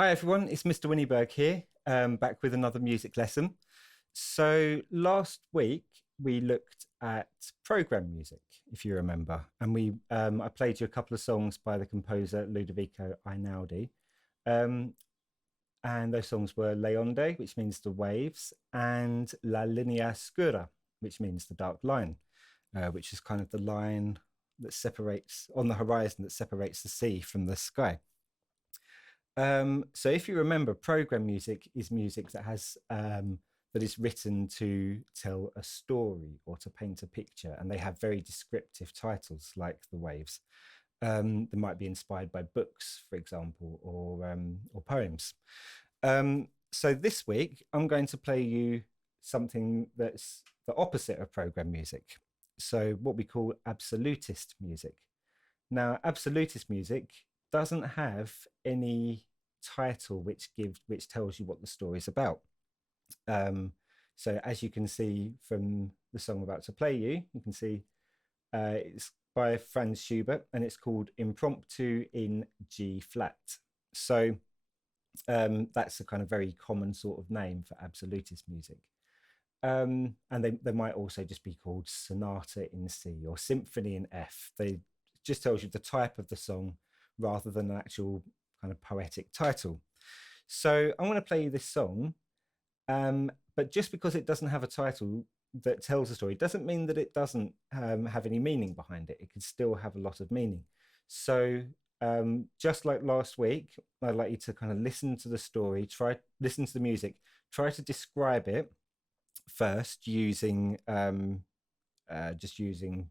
Hi everyone, it's Mr Winniberg here, back with another music lesson. So last week we looked at program music, if you remember, and I played you a couple of songs by the composer Ludovico Einaudi, um, and those songs were Le Onde, which means the waves, and La Linea Scura, which means the dark line, which is kind of the line that separates on the horizon that separates the sea from the sky. So if you remember, program music is music that has that is written to tell a story or to paint a picture, and they have very descriptive titles like the waves. They might be inspired by books, for example, or poems. So this week, I'm going to play you something that's the opposite of program music. So what we call absolutist music. Now, absolutist music doesn't have any title which tells you what the story is about. So as you can see from the song I'm about to play you can see it's by Franz Schubert and it's called Impromptu in G flat. So that's a kind of very common sort of name for absolutist music. And they might also just be called Sonata in C or Symphony in F. They just tells you the type of the song rather than an actual kind of poetic title. So I'm going to play you this song, but just because it doesn't have a title that tells a story doesn't mean that it doesn't have any meaning behind it. It can still have a lot of meaning. So just like last week, I'd like you to kind of listen to the story, listen to the music, try to describe it first using just using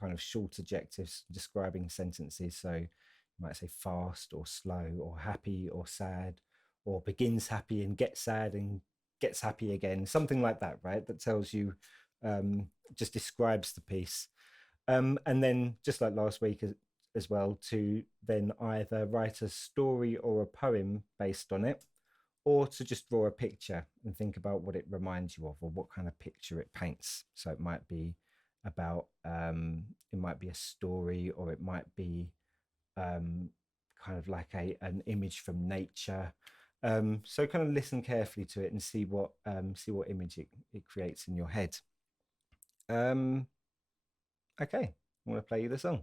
kind of short adjectives describing sentences. So you might say fast or slow or happy or sad, or begins happy and gets sad and gets happy again, something like that, right? That tells you, just describes the piece. And then just like last week as well, to then either write a story or a poem based on it, or to just draw a picture and think about what it reminds you of or what kind of picture it paints. So it might be about it might be a story, or it might be kind of like an image from nature. So kind of listen carefully to it and see what image it creates in your head. Okay, I'm going to play you the song.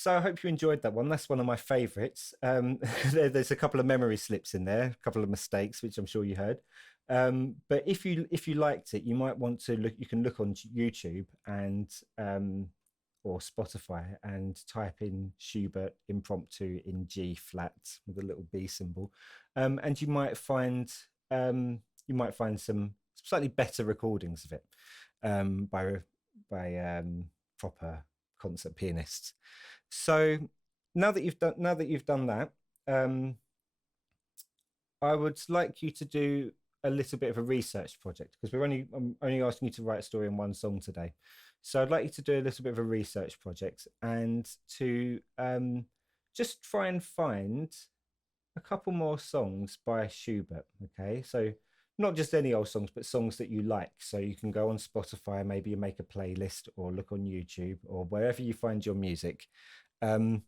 So I hope you enjoyed that one. That's one of my favorites. There's a couple of memory slips in there, a couple of mistakes, which I'm sure you heard. But if you liked it, you might want to look. You can look on YouTube and or Spotify and type in Schubert impromptu in G flat with a little B symbol, and you might find some slightly better recordings of it by proper concert pianists. So now that you've done that, um, I would like you to do a little bit of a research project because I'm only asking you to write a story in one song today. So I'd like you to do a little bit of a research project and to just try and find a couple more songs by Schubert. Okay, so not just any old songs, but songs that you like. So you can go on Spotify, maybe you make a playlist, or look on YouTube, or wherever you find your music, um,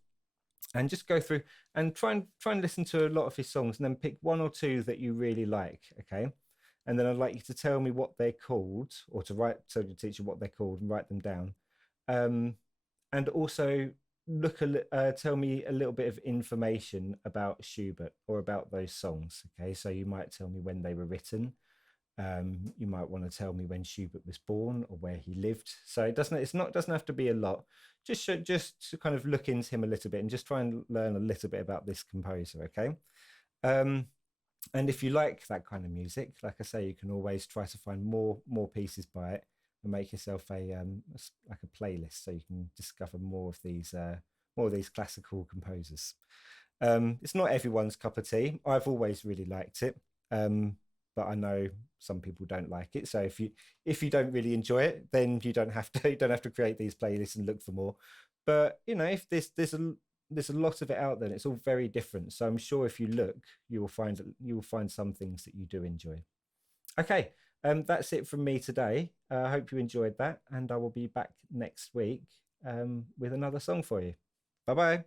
and just go through and try and listen to a lot of his songs, and then pick one or two that you really like. Okay, and then I'd like you to tell me what they're called, or to tell the teacher what they're called and write them down. Um, and also tell me a little bit of information about Schubert or about those songs. Okay, so you might tell me when they were written. You might want to tell me when Schubert was born or where he lived. So doesn't have to be a lot. Just to kind of look into him a little bit and just try and learn a little bit about this composer. Okay. Um, and if you like that kind of music, like I say, you can always try to find more pieces by it and make yourself like a playlist so you can discover more of these classical composers. It's not everyone's cup of tea. I've always really liked it, but I know some people don't like it. So if you don't really enjoy it, then you don't have to you don't have to create these playlists and look for more. But you know, if there's a lot of it out there, and it's all very different. So I'm sure if you look, you will find some things that you do enjoy. Okay, that's it from me today. I hope you enjoyed that, and I will be back next week with another song for you. Bye bye.